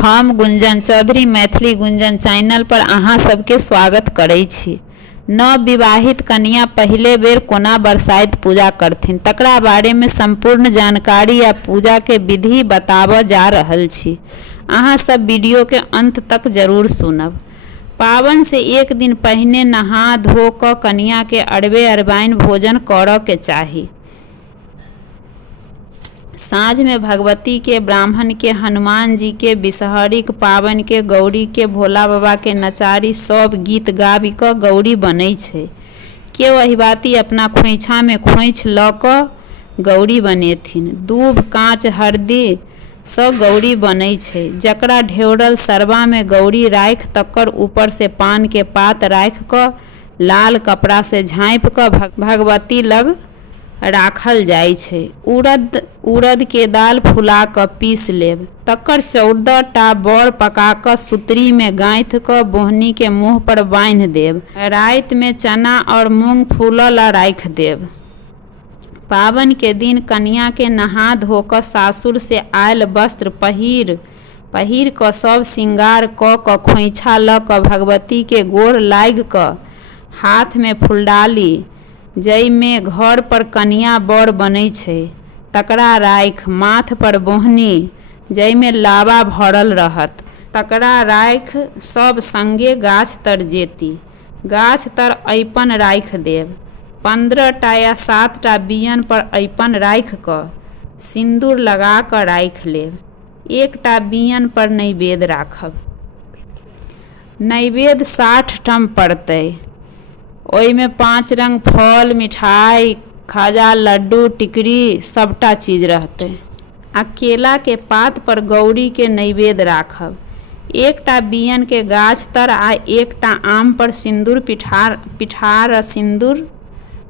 हम गुंजन चौधरी मैथिली गुंजन चैनल पर अहाँ सबके स्वागत करै छी। नवविवाहित कन्या पहले बेर कोना बरसाइत पूजा करथिन तकरा बारे में संपूर्ण जानकारी आ पूजा के विधि बताबऽ जा रहल छी। अहाँ सब वीडियो के अंत तक जरूर सुनब। पावन से एक दिन पहले नहा धो क कन्या के अरबे अरबाइन भोजन करऽ के चाही। साँझ में भगवती के, ब्राह्मण के, हनुमान जी के, बिसहरी के, पावन के, गौरी के, भोला बाबा के नचारी सब गीत गाबि क गौरी बनै छै। केओ अहिबाती अपना खोइछा में खोइछ लऽ कऽ गौरी बनेथिन। दूब, काँच, हरदी सँ गौरी बनै छै। जकरा ढेउरल सरबा में गौरी राखि तकर ऊपर से पान के पात राखि क लाल कपड़ा से झाँपि क भगवती लग राखल जाइ छै। उड़द के दाल फुला क पीस लेब, तकर 14 टा बड़ पका क सुतरी में गाँथ क बोहनी के मुँह पर बान्हि देब। राति में चना और मूंग फूलल राखि देब। पावन के दिन कन्या के नहा धो क सासुर से आयल वस्त्र पहिर क सब श्रृंगार क खोइछा ल क भगवती के गोर लागि क हाथ में फूलडाली जै में घर पर कन्या बर बनै छै तकरा राखि, माथ पर बोहनी जै में लावा भरल रहत तकरा राखि सब संगे गाछ तर जेती। गाछ तर अइपन राखि देब। 15 टा या 7 टा बियन पर अइपन राखि क सिंदूर लगा क राखि लेब। 1 टा बियन पर नैवेद्य राखब। नैवेद्य 60 टम पड़तै। ओई में 5 रंग फल, मिठाई, खाजा, लड्डू, टिकरी सबटा चीज रहते। आ केला के पात पर गौरी के नैवेद्य राखब। 1 टा बियन के गाछ तर आ 1 टा आम पर सिंदूर पिठार सिंदूर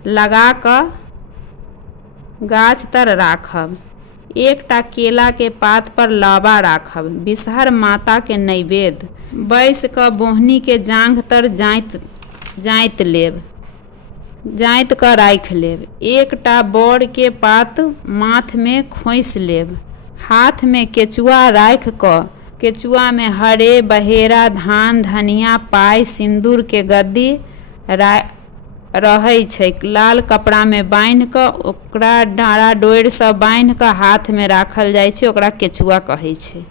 लगा क गाछ तर राखब। 1 टा केला के पात पर लावा राखब। बिसहर माता के नैवेद्य बैस क बोहनी के जांघ तर जाइत लेब, जाइत क राखि लेब। 1 टा बड़ के पात माथ में खोइस लेब। हाथ में केचुआ राखि क केचुआ में हरे, बहेरा, धान, धनिया, पाई, सिंदूर के गद्दी रहै छै। लाल कपड़ा में बान्हि क ओकरा डाँड़ा डोरि सँ बान्हि क हाथ में राखल जाइ छै, ओकरा केचुआ कहै छै।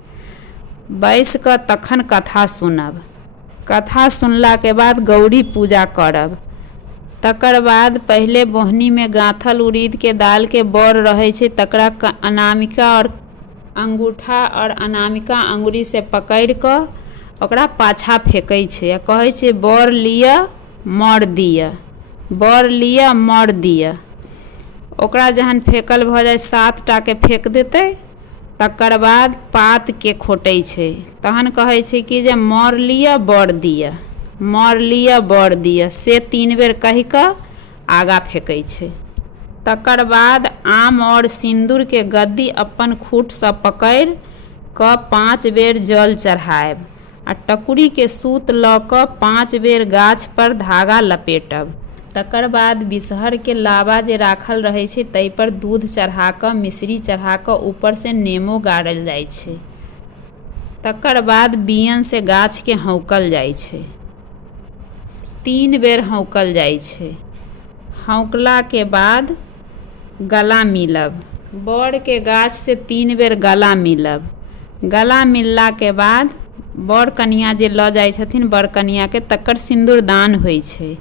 बैस क तखन कथा सुनब। कथा सुनला के बाद गौरी पूजा करब। तकर बाद पहले बोहनी में गाँथल उड़ीद के दाल के बड़ रहै छै तकरा अनामिका और अंगूठा और अनामिका अंगुरी से पकड़ि क ओकरा पाछा फेंकै छै आ कहै छै बर लिअ मर दिअ, बर लिअ मर दिअ। ओकरा जहन फेंकल भऽ जाय 7 टा के फेंक देतै तकर बाद पात के खोटै छै। तहन कहै छै कि जे मर लिअ बर दिअ, मर लिअ बर दिअ से 3 बेर कहि क आगा फेंकै छै। तकर बाद आम और सिंदूर के गद्दी अपन खूट सँ पकड़ि क 5 बेर जल चढ़ाएब आ टकुरी के सूत ल क 5 बेर गाछ पर धागा लपेटब। तकर बाद बिसहर के लावा जे राखल रहै छै तै पर दूध चढ़ा क मिश्री चढ़ा क ऊपर से नेमो गाड़ल जाइ छै। तकर बाद बियन से गाछ के हौंकल जाइ छै। 3 बेर हौंकल जाइ छै। हौंकला के बाद गला मिलब। बड़ के गाछ से 3 बेर गला मिलब। गला मिलला के बाद बड़ कन्या जे लऽ जाइ छथिन बड़ कन्या के तकर सिंदूरदान होइ छै।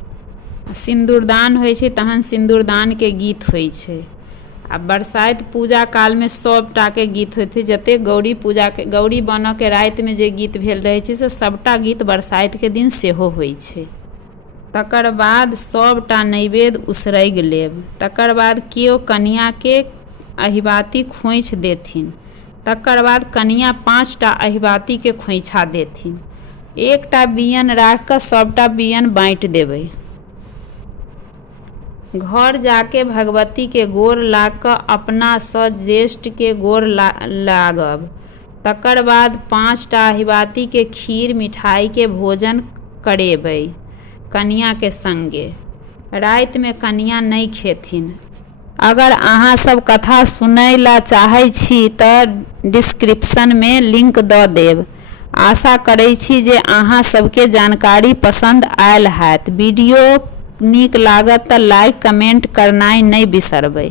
सिंदूरदान होइ छै तहन सिंदूरदान के गीत होइ छै। आ बरसाइत पूजा काल में सबटा के गीत होइत छै। जते गौरी पूजा के गौरी बनऽ के राति में जे गीत भेल रहै छै से सबटा गीत बरसाइत के दिन सेहो होइ छै। तकर बाद सबटा नैवेद्य उसरगि लेब। तकर बाद केओ कन्या के अहिबाती खोइछ देथिन। तकर बाद कन्या 5 टा अहिबाती के खोइछा देथिन। 1 टा बियन राखि क सबटा बियन बाँटि देबै। घर जाके भगवती के गोर लाग क अपना सँ ज्येष्ठ के गोर लागब। तकर बाद 5 टा अहिबाती के खीर मिठाई के भोजन करेबै कन्या के संगे। राति में कन्या नहीं खेथिन। अगर अहाँ सब कथा सुनै ला चाहै छी तऽ डिस्क्रिप्शन में लिंक दऽ देब। आशा करै छी जे अहाँ सबके जानकारी पसंद आयल हैत। वीडियो नीक लागत तऽ लाइक कमेंट करनाइ नहि बिसरबै।